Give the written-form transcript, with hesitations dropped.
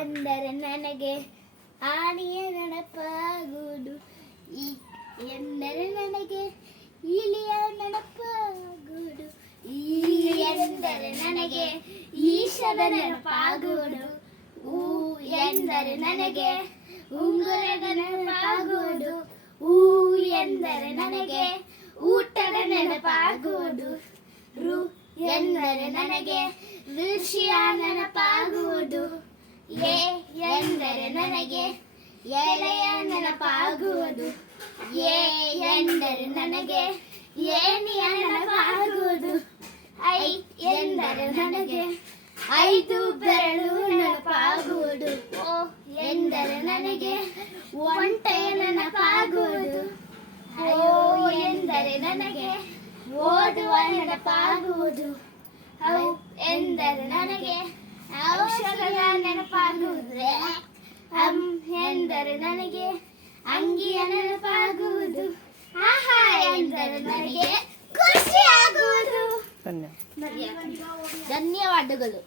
ಎಂದರೆ ನನಗೆ ಆನೆಯ ನೆನಪಾಗುವುದು. ಈ ಎಂದರೆ ನನಗೆ ಇಲಿಯ ನೆನಪಾಗುವುದು. ಈ ಎಂದರೆ ನನಗೆ ಈಶದ ನೆನಪಾಗುವುದು. ಊ ಎಂದರೆ ನನಗೆ ಉಂಗುರದ ನೆನಪಾಗುವುದು. ಊ ಎಂದರೆ ನನಗೆ ಊಟದ ನೆನಪಾಗುವುದು. ರು ಎಂದರೆ ನನಗೆ ಋಷಿಯ ನೆನಪಾಗುವುದು. ಎ ಎಂದರೆ ನನಗೆ ಎಲೆಯ ನೆನಪಾಗುವುದು. ಎ ಎಂದರೆ ನನಗೆ ಏಣಿಯ ನೆನಪಾಗುವುದು. ಐ ಎಂದರೆ ನನಗೆ 5 ಬೆರಳು ನೆನಪಾಗುವುದು. ಓ ಎಂದರೆ ನನಗೆ ಒಂಟೆಯ ನೆನಪಾಗುವುದು. ಓ ಎಂದರೆ ನನಗೆ ಓದುವ ನೆನಪಾಗುವುದು. ಔ ಎಂದರೆ ನನಗೆ ಔಷಧದ ನೆನಪಾಗುವುದು. ಅಂ ಎಂದರೆ ನನಗೆ ಅಂಗಿಯ ನೆನಪಾಗುವುದು. ಆಹಾ ಎಂದರೆ ನನಗೆ ಖುಷಿಯಾಗುವುದು. ಧನ್ಯವಾದಗಳು.